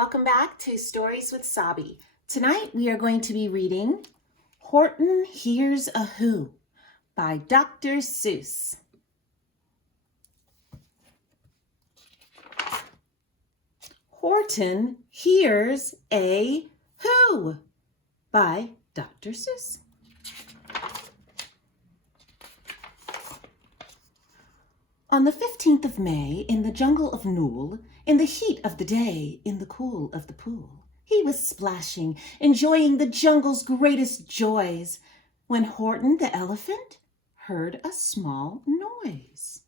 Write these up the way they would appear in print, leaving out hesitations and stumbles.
Welcome back to Stories with Sabby. Tonight we are going to be reading Horton Hears a Who by Dr. Seuss. Horton Hears a Who by Dr. Seuss. On the 15th of May, in the jungle of Nool, in the heat of the day, in the cool of the pool, he was splashing, enjoying the jungle's greatest joys, when Horton the elephant heard a small noise.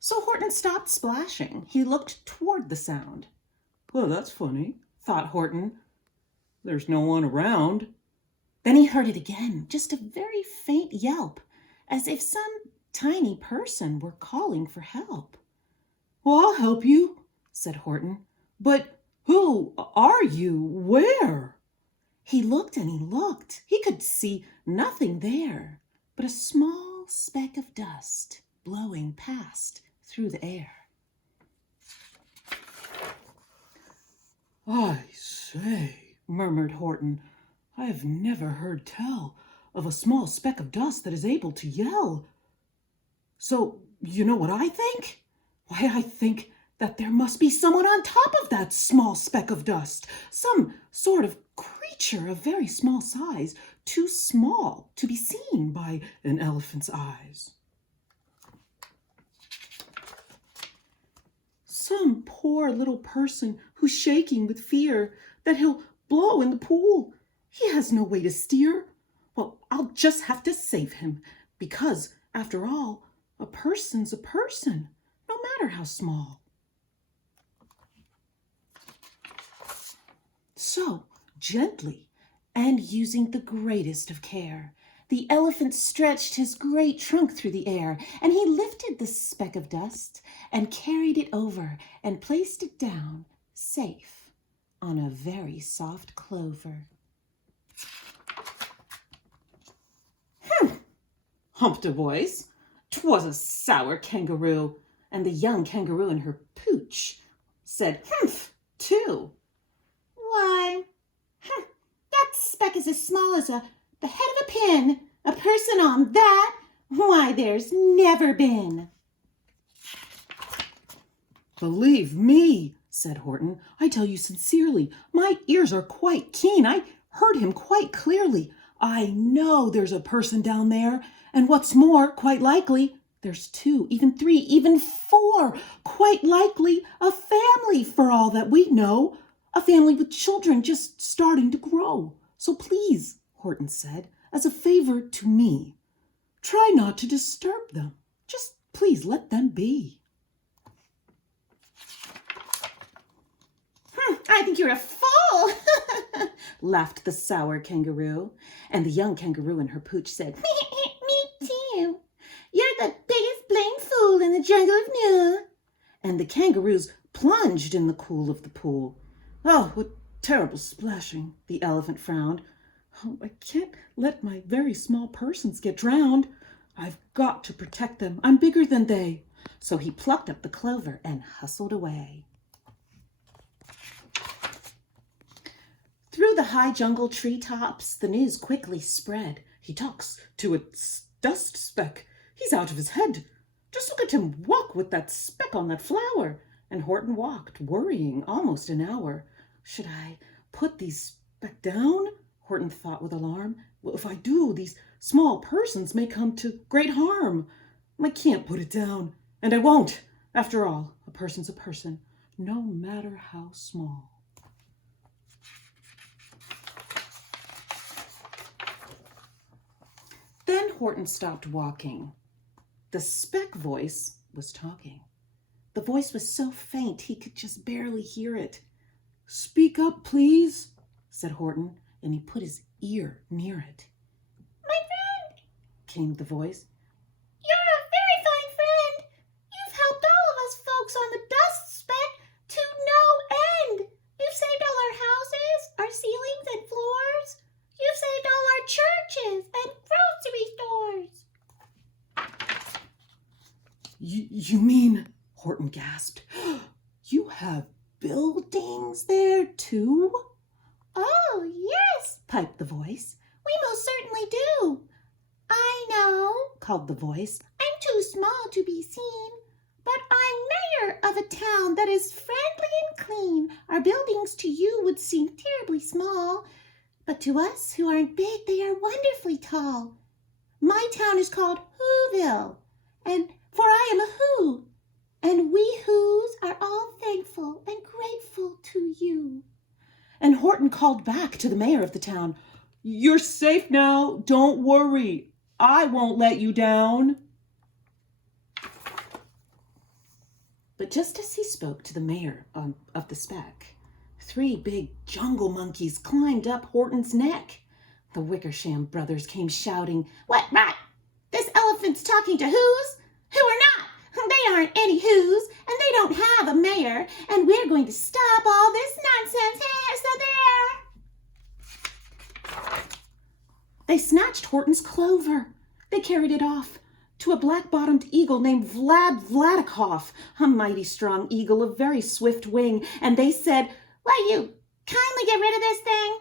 So Horton stopped splashing. He looked toward the sound. "Well, that's funny," thought Horton. "There's no one around." Then he heard it again, just a very faint yelp, as if some tiny person were calling for help. "Well, I'll help you," said Horton. "But who are you? Where?" He looked and he looked. He could see nothing there but a small speck of dust blowing past through the air. "I say," murmured Horton, "I have never heard tell of a small speck of dust that is able to yell. So, you know what I think? Why, I think that there must be someone on top of that small speck of dust, some sort of creature of very small size, too small to be seen by an elephant's eyes. Some poor little person who's shaking with fear that he'll blow in the pool. He has no way to steer. Well, I'll just have to save him, because, after all, a person's a person, no matter how small." So, gently, and using the greatest of care, the elephant stretched his great trunk through the air, and he lifted the speck of dust and carried it over and placed it down, safe, on a very soft clover. Humped a voice. 'Twas a sour kangaroo, and the young kangaroo and her pooch said "Humph" too. "Why, that speck is as small as the head of a pin. A person on that? Why, there's never been." "Believe me," said Horton, "I tell you sincerely, my ears are quite keen. I heard him quite clearly. I know there's a person down there, and what's more, quite likely, there's 2, even 3, even 4, quite likely a family for all that we know, a family with children just starting to grow. So please," Horton said, "as a favor to me, try not to disturb them. Just please let them be." "I think you're a fool," laughed the sour kangaroo. And the young kangaroo and her pooch said, "Me too. You're the biggest blamed fool in the jungle of Nool." And the kangaroos plunged in the cool of the pool. "Oh, what terrible splashing," the elephant frowned. "Oh, I can't let my very small persons get drowned. I've got to protect them. I'm bigger than they." So he plucked up the clover and hustled away. Through the high jungle treetops, the news quickly spread. "He talks to a dust speck. He's out of his head. Just look at him walk with that speck on that flower." And Horton walked, worrying, almost an hour. "Should I put these speck down?" Horton thought with alarm. "Well, if I do, these small persons may come to great harm. I can't put it down, and I won't. After all, a person's a person, no matter how small." Then Horton stopped walking. The speck voice was talking. The voice was so faint he could just barely hear it. "Speak up, please," said Horton, and he put his ear near it. "My friend," came the voice. "You're a very fine friend. You've helped all of us folks on the dust speck to no end. You've saved all our houses, our ceilings and floors. You've saved all our churches and grocery stores." "You mean," Horton gasped, You have buildings there too? Oh, yes, piped the voice. We most certainly do. I know, called the voice. I'm too small to be seen, but I'm mayor of a town that is friendly and clean. Our buildings to you would seem terribly small, but to us who aren't big, they are wonderfully tall. My town is called Whoville, and for I am a Who, and we Whos are all thankful and grateful to you. And Horton called back to the mayor of the town, "You're safe now. Don't worry. I won't let you down." But just as he spoke to the mayor of the speck, 3 big jungle monkeys climbed up Horton's neck. The Wickersham brothers came shouting, What rot? This elephant's talking to Whos? Who are not? They aren't any Whos, and they don't have a mayor, and we're going to stop all this nonsense. So there! They snatched Horton's clover. They carried it off to a black-bottomed eagle named Vladikoff, a mighty strong eagle of very swift wing, and they said, Will you kindly get rid of this thing?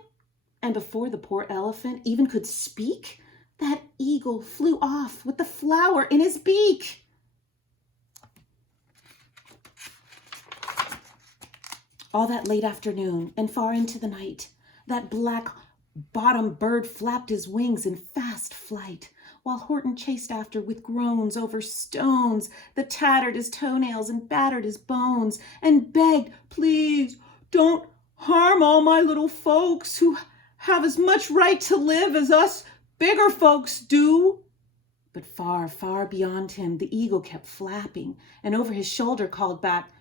And before the poor elephant even could speak, that eagle flew off with the flower in his beak. All that late afternoon and far into the night, that black-bottomed bird flapped his wings in fast flight, while Horton chased after with groans over stones that tattered his toenails and battered his bones, and begged, "Please, don't harm all my little folks who have as much right to live as us bigger folks do." But far, far beyond him, the eagle kept flapping, and over his shoulder called back,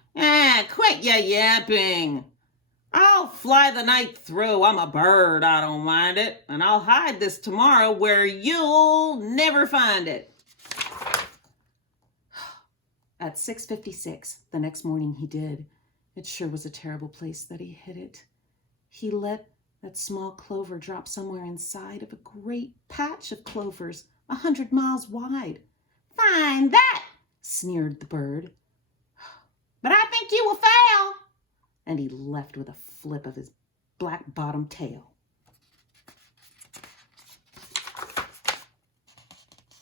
"Quit ya yapping. I'll fly the night through. I'm a bird, I don't mind it, and I'll hide this tomorrow where you'll never find it." At 6:56 the next morning he did. It sure was a terrible place that he hid it. He let that small clover drop somewhere inside of a great patch of clovers 100 miles wide. "Find that," sneered the bird. "but I think you will fail." And he left with a flip of his black-bottomed tail.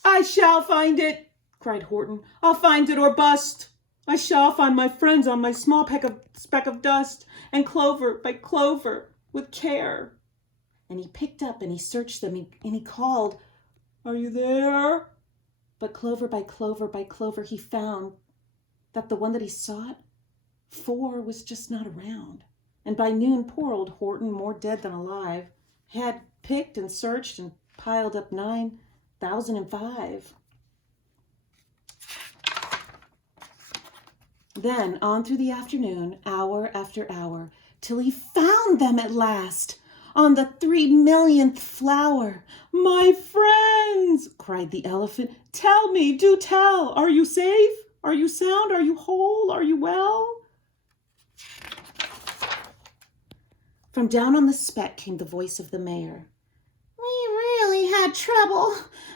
"I shall find it," cried Horton. "I'll find it or bust. I shall find my friends on my small speck of dust, and clover by clover, with care." And he picked up and he searched them, and he called, "Are you there?" But clover by clover by clover, he found that the one that he sought for was just not around. And by noon, poor old Horton, more dead than alive, had picked and searched and piled up 9,005. Then on through the afternoon, hour after hour, till he found them at last, on the 3 millionth flower. "My friends," cried the elephant, "tell me, do tell, are you safe? Are you sound? Are you whole? Are you well?" From down on the speck came the voice of the mayor. "We really had trouble,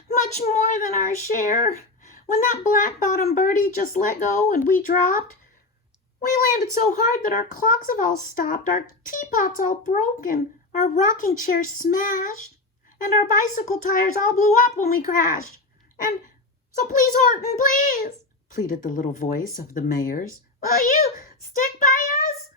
much more than our share. When that black-bottomed birdie just let go and we dropped, we landed so hard that our clocks have all stopped, our teapots all broken, our rocking chairs smashed, and our bicycle tires all blew up when we crashed. And so please, Horton, please," pleaded the little voice of the mayor's. "will you stick by us?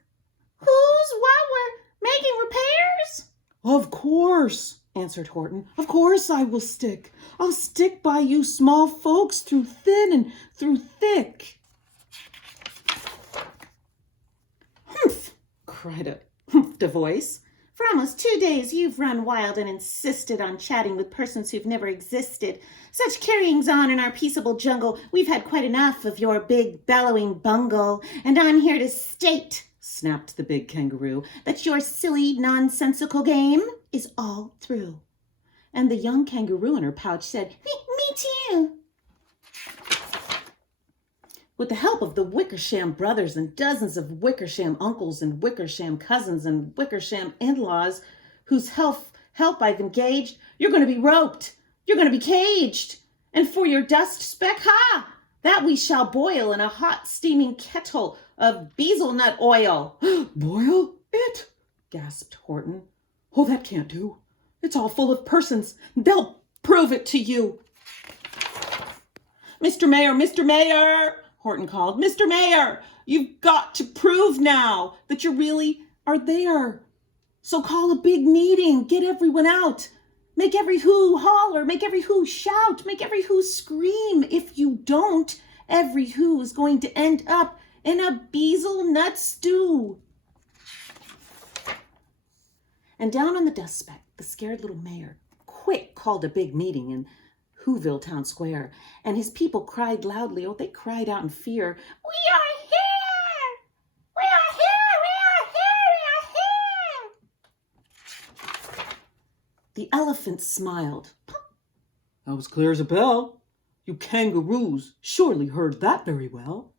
Who's while we're making repairs?" "Of course," answered Horton. "Of course I will stick. I'll stick by you small folks through thin and through thick." "Humph!" cried a voice. "For almost 2 days you've run wild and insisted on chatting with persons who've never existed. Such carryings on in our peaceable jungle, we've had quite enough of your big bellowing bungle, and I'm here to state," snapped the big kangaroo, "that your silly nonsensical game is all through." And the young kangaroo in her pouch said, Me too." With the help of the Wickersham brothers and dozens of Wickersham uncles and Wickersham cousins and Wickersham in-laws, whose help I've engaged, you're going to be roped. You're going to be caged. And for your dust speck, ha! That we shall boil in a hot steaming kettle of bezelnut oil. Boil it? Gasped Horton. Oh, that can't do. It's all full of persons. They'll prove it to you. Mr. Mayor, Horton called. Mr. Mayor, you've got to prove now that you really are there. So call a big meeting, get everyone out. Make every who holler, make every who shout, make every who scream. If you don't, every who is going to end up in a bezelnut stew. And down on the dust speck, the scared little mayor quick called a big meeting in Whoville Town Square, and his people cried loudly. Oh, they cried out in fear. We are here! We are here! We are here! We are here! The elephant smiled. That was clear as a bell. You kangaroos surely heard that very well.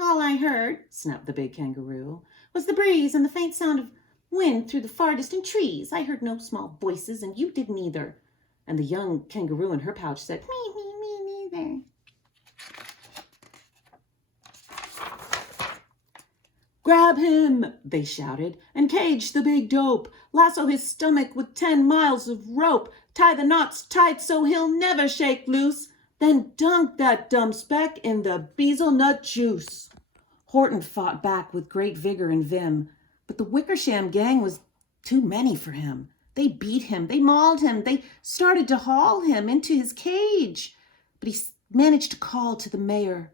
All I heard, snapped the big kangaroo, was the breeze and the faint sound of wind through the far distant trees. I heard no small voices, and you didn't either. And the young kangaroo in her pouch said, me neither. Grab him, they shouted, and cage the big dope. Lasso his stomach with 10 miles of rope. Tie the knots tight so he'll never shake loose. Then dunk that dumb speck in the bezelnut juice. Horton fought back with great vigor and vim, but the Wickersham gang was too many for him. They beat him, they mauled him, they started to haul him into his cage. But he managed to call to the mayor,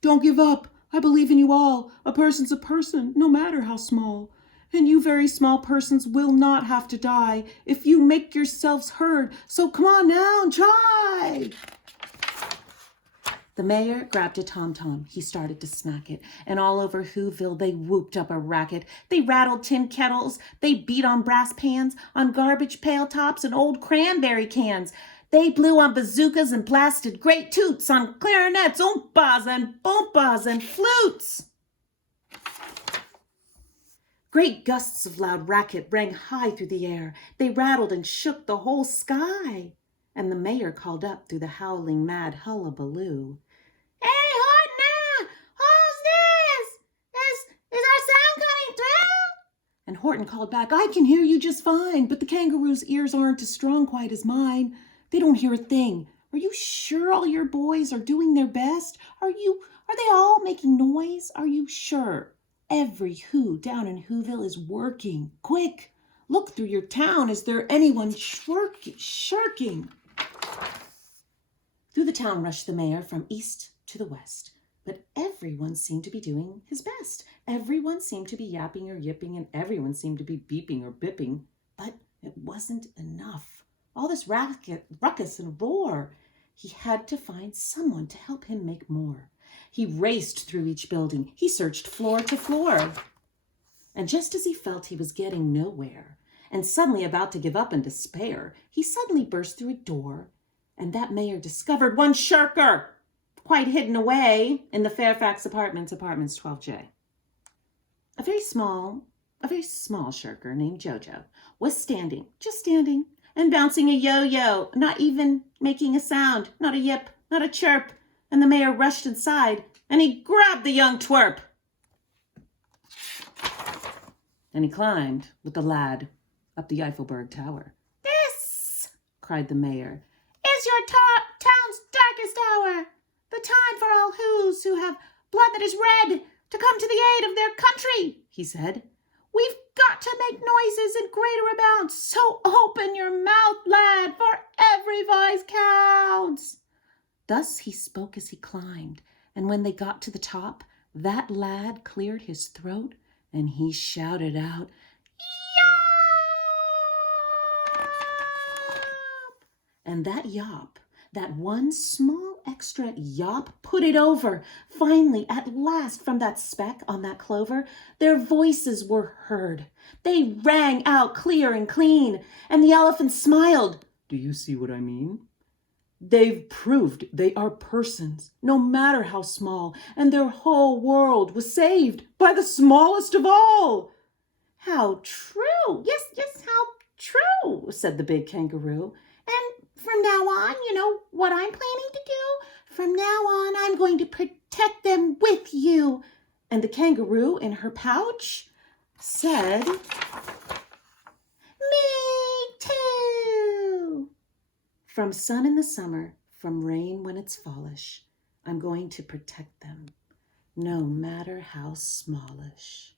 Don't give up, I believe in you all. A person's a person, no matter how small. And you very small persons will not have to die if you make yourselves heard. So come on now and try. The mayor grabbed a tom-tom. He started to smack it, and all over Whoville they whooped up a racket. They rattled tin kettles. They beat on brass pans, on garbage pail tops and old cranberry cans. They blew on bazookas and blasted great toots on clarinets, oompas and boompas and flutes. Great gusts of loud racket rang high through the air. They rattled and shook the whole sky. And the mayor called up through the howling mad hullabaloo, Hey, Horton, who's this? Is our sound coming through? And Horton called back, I can hear you just fine, but the kangaroo's ears aren't as strong quite as mine. They don't hear a thing. Are you sure all your boys are doing their best? Are they all making noise? Are you sure? Every who down in Whoville is working. Quick, look through your town. Is there anyone shirking? Through the town rushed the mayor from east to the west, but everyone seemed to be doing his best. Everyone seemed to be yapping or yipping, and everyone seemed to be beeping or bipping, but it wasn't enough. All this racket, ruckus and roar. He had to find someone to help him make more. He raced through each building. He searched floor to floor. And just as he felt he was getting nowhere, and suddenly about to give up in despair, he suddenly burst through a door, and that mayor discovered one shirker, quite hidden away in the Fairfax Apartments 12J. A very small shirker named Jojo was standing, just standing, and bouncing a yo-yo, not even making a sound, not a yip, not a chirp. And the mayor rushed inside, and he grabbed the young twerp. And he climbed with the lad up the Eiffelberg Tower. This, cried the mayor, is your town's darkest hour. The time for all who's who have blood that is red to come to the aid of their country, he said. We've got to make noises in greater amounts, so open your mouth, lad, for every voice counts. Thus he spoke as he climbed, and when they got to the top, that lad cleared his throat, and he shouted out, Yop! And that yop, that one small extra yop, put it over. Finally, at last, from that speck on that clover, their voices were heard. They rang out clear and clean, and the elephant smiled. Do you see what I mean? They've proved they are persons, no matter how small, and their whole world was saved by the smallest of all. How true! Yes, how true, said the big kangaroo. And from now on, you know what I'm planning to do? From now on, I'm going to protect them with you. And the kangaroo in her pouch said, Me too. from sun in the summer, from rain when it's fallish, I'm going to protect them, no matter how smallish.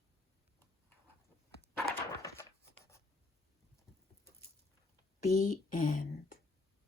The end.